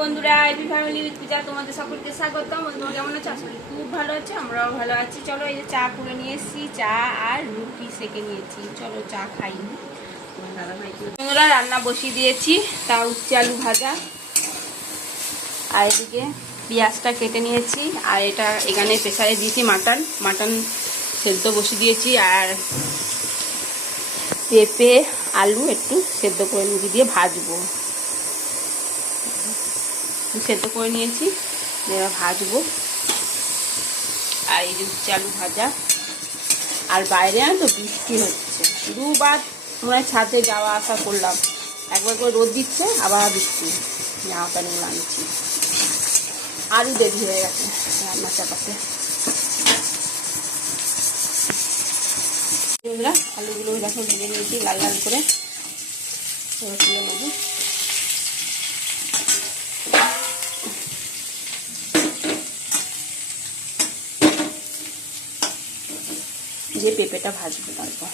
বন্ধুরা AP family পূজা তোমাদের সকলকে স্বাগতম। তোমরা কেমন আছো? আসলে খুব ভালো আছে, আমরাও ভালো আছি। চলো এই যে চা করে নিয়ে এসেছি, চা আর রুটি সেকে নিয়েছি। চলো চা খাই। বন্ধুরা, রান্না বসিয়ে দিয়েছি, তা উচ্ছে আলু ভাজা। আর এদিকে পেঁয়াজটা কেটে নিয়েছি, আর এটা এখানে প্রেসারে দিয়েছি মাটন। মাটন সেদ্ধ বসিয়ে দিয়েছি, আর পেঁপে, আলু একটু সেদ্ধ করে নিয়েছি দিয়ে ভাজবো। সেদ্ধ করে নিয়েছি। এবার ভাজবো। আর এই যে উচ্ছে আলু ভাজা। আর বাইরে না তো বৃষ্টি হচ্ছে। দুবার হয় ছাদে যাওয়া আসা করলাম। একবার করে রোদ দিচ্ছে, আবার বৃষ্টি। জামা প্যান্টগুলো আনছি আরও দেরি হয়ে গেছে রান্না চাপাতে। বন্ধুরা, আলুগুলো দেখো ভেজে নিয়েছি, লাল লাল করে। তুলে নেব। যে পেঁপেটা ভাজবো তারপর।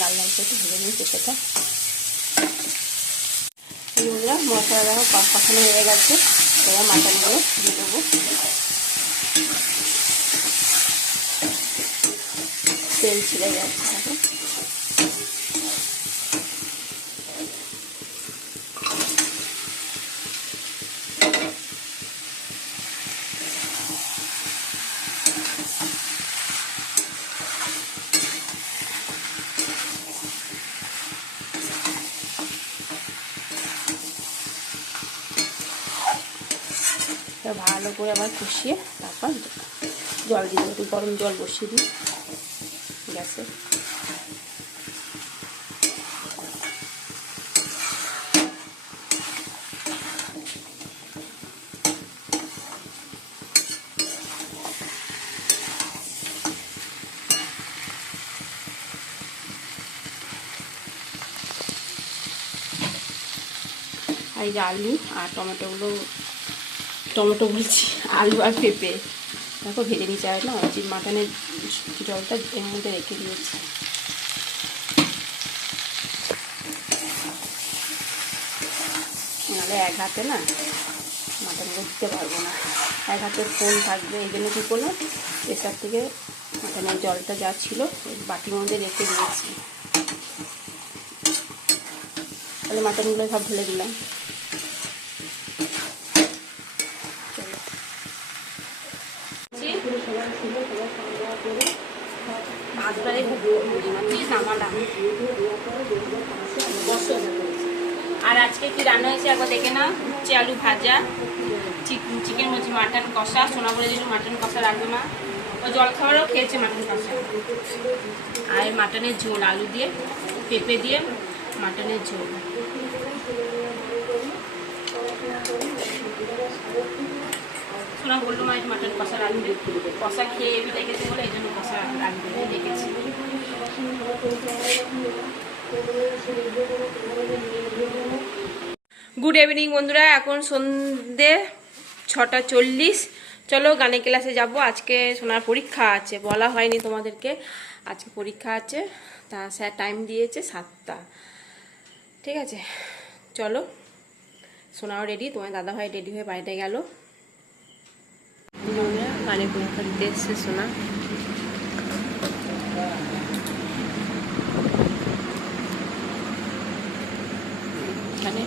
লাল লাল করে একটু ভেজে বন্ধুরা মশলা দেখো কষানো হয়ে গেছে। এবার মাটনগুলো দিয়ে দেবো। তেল ছিঁড়ে যাচ্ছে। ভালো করে আবার কষিয়ে তারপর জল দিয়ে একটু গরম জল বসিয়ে দিই। আর এই যে আলু আর টমেটোগুলো টমেটো বলছি আলু আর পেঁপে। দেখো ভেজে নিচে আর না যে মাটনের জলটা এর মধ্যে রেখে দিয়েছি। নাহলে এক হাতে না মাটনগুলো দিতে পারব না। এক হাতে ফোন থাকবে, এই জন্য কী করলাম? প্রেসার থেকে মাটনের জলটা যা ছিল বাটির মধ্যে রেখে দিয়েছি। তাহলে মাটনগুলো সব ঢেলে দিলাম। আর আজকে কি রান্না হয়েছে? একবার দেখে না উচ্ছে আলু ভাজা চিকেন মধ্যে মাটন কষা, সোনা বলে যেন মাটন কষা রাখবে না ও জল খাবারও খেয়েছে মাটন কষা। আর মাটনের ঝোল, আলু দিয়ে, পেঁপে দিয়ে মাটনের ঝোল। বলল মাটন কষা কষা খেয়ে দেখেছে বলে এই জন্য কষা দেখেছি গুড ইভিনিং বন্ধুরা, এখন সন্ধে ছটা চল্লিশ। চলো গানের ক্লাসে যাব। আজকে সোনার পরীক্ষা আছে, বলা হয়নি তোমাদেরকে। আজকে পরীক্ষা আছে, তা স্যার টাইম দিয়েছে সাতটা। ঠিক আছে? চলো, সোনাও রেডি তোমার দাদাভাই রেডি হয়ে বাড়িতে গেল। গানের পরীক্ষা দিতে এসছে সোনা এখানে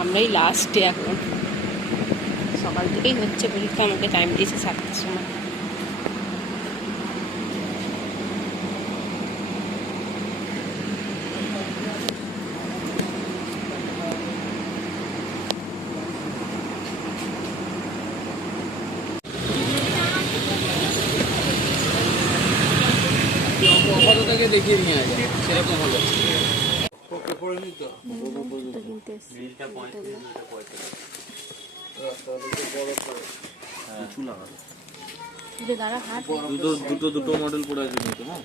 আমরাই লাস্টে এখন সকাল থেকেই হচ্ছে পরীক্ষা আমাকে টাইম দিয়েছে সাতটার সময় নিয়ে আসে সেরকম হলো। হাত দুটো দুটো দুটো মডেল পড়ে আছে কিন্তু হ্যাঁ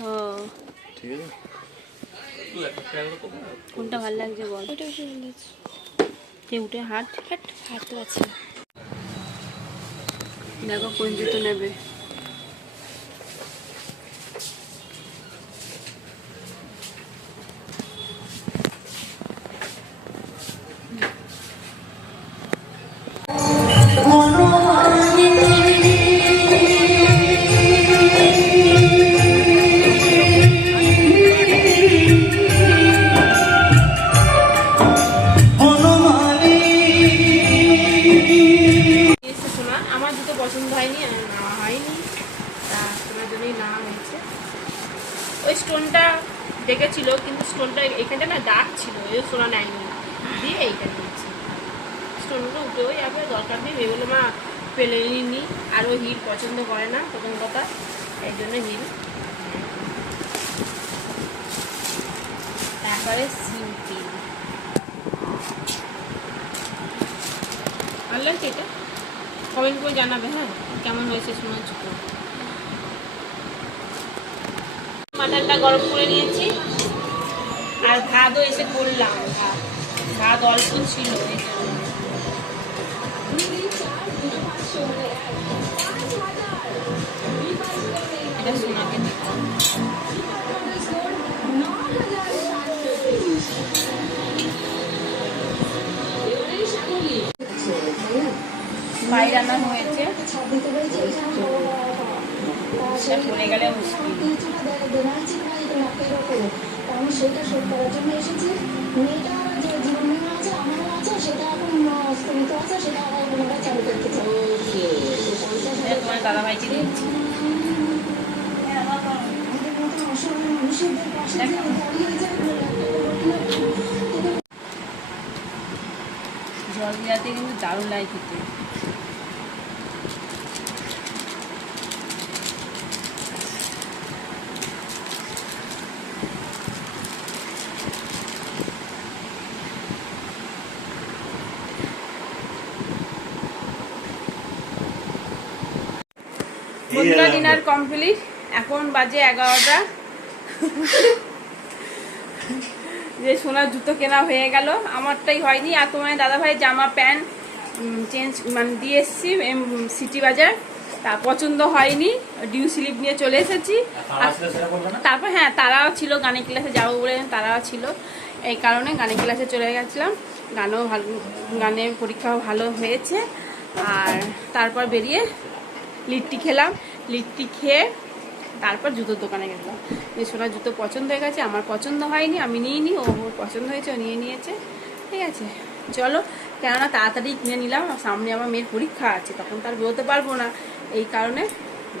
ও। ঠিক আছে? কোনটা ভালো লাগছে বল? উঠে হাট হাট না দেখো কোন জুতো নেবে। ওই স্টোনটা দেখেছিল কিন্তু স্টোনটা এখানটা না ডার্ক ছিল, ওই সোনা নেয়নি দিয়ে এইটা নিয়েছি স্টোনগুলো উঠেও যাবে দরকার নেই ভেবেলো মা পেলে নি আর ও হিল পছন্দ করে না প্রথম কথা এই জন্য হিল। তারপরে সিম্পল ভালো লাগছে এটা? কমেন্ট করে জানাবে হ্যাঁ? কেমন হয়েছে শোনার মাটনটা গরম করে নিয়েছি। আর ভাতও এসে করলাম, ভাত। ভাত অল্প ছিল, এই। এটা রান্না হয়েছে। সেটা গেলে মুশকিল। সেটা শোধ করার জন্য এসেছি। মেয়েটা যে জীবন বিমা আছে আমারও আছে সেটা এখন স্থগিত আছে সেটা আবার পুনরায় চালু করতে চাই। তোমার অসহায় মানুষদের পাশে দাঁড়িয়ে জল দেওয়াতে কিন্তু দারুণ লাগে খেতে। বন্ধুরা ডিনার কমপ্লিট এখন বাজে এগারোটা। যে সোনার জুতো কেনা হয়ে গেল আমারটাই হয়নি। আর তোমার দাদা ভাই জামা প্যান্ট চেঞ্জ মানে দিয়ে এসেছি সিটি বাজার। তা পছন্দ হয়নি। ডিউ স্লিপ নিয়ে চলে এসেছি। তারপর হ্যাঁ তারাও ছিল গানের ক্লাসে যাব বলে তারাও ছিল। এই কারণে গানের ক্লাসে চলে গেছিলাম। গানও ভালো গানের পরীক্ষাও ভালো হয়েছে। আর তারপর বেরিয়ে লিট্টি খেলাম। লিট্টি খেয়ে তারপর জুতোর দোকানে গেলাম। যে সোনার জুতো পছন্দ হয়ে গেছে, আমার পছন্দ হয়নি, আমি নিইনি, ও ওর পছন্দ হয়েছে, ও নিয়ে নিয়েছে। ঠিক আছে, চলো। কেননা তাড়াতাড়ি কিনে নিলাম সামনে আমার মেয়ের পরীক্ষা আছে, তখন তার বেরোতে পারব না। এই কারণে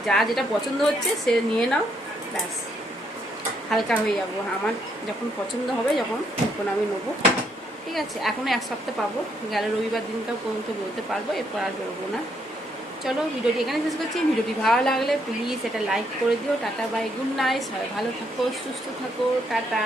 যা যেটা পছন্দ হচ্ছে সে নিয়ে নাও, ব্যাস। হালকা হয়ে যাব। আমার যখন পছন্দ হবে, যখন তখন আমি নেব। ঠিক আছে এখনও এক সপ্তাহ পাবো, গেলে রবিবার দিনটা পর্যন্ত বেরোতে পারব, এরপর আর বেরোবো না। চলো ভিডিওটি এখানে শেষ করছি। ভিডিওটি ভালো লাগলে প্লিজ এটা লাইক করে দিও। টাটা বাই গুড নাইট সবাই ভালো থাকো, সুস্থ থাকো, টাটা।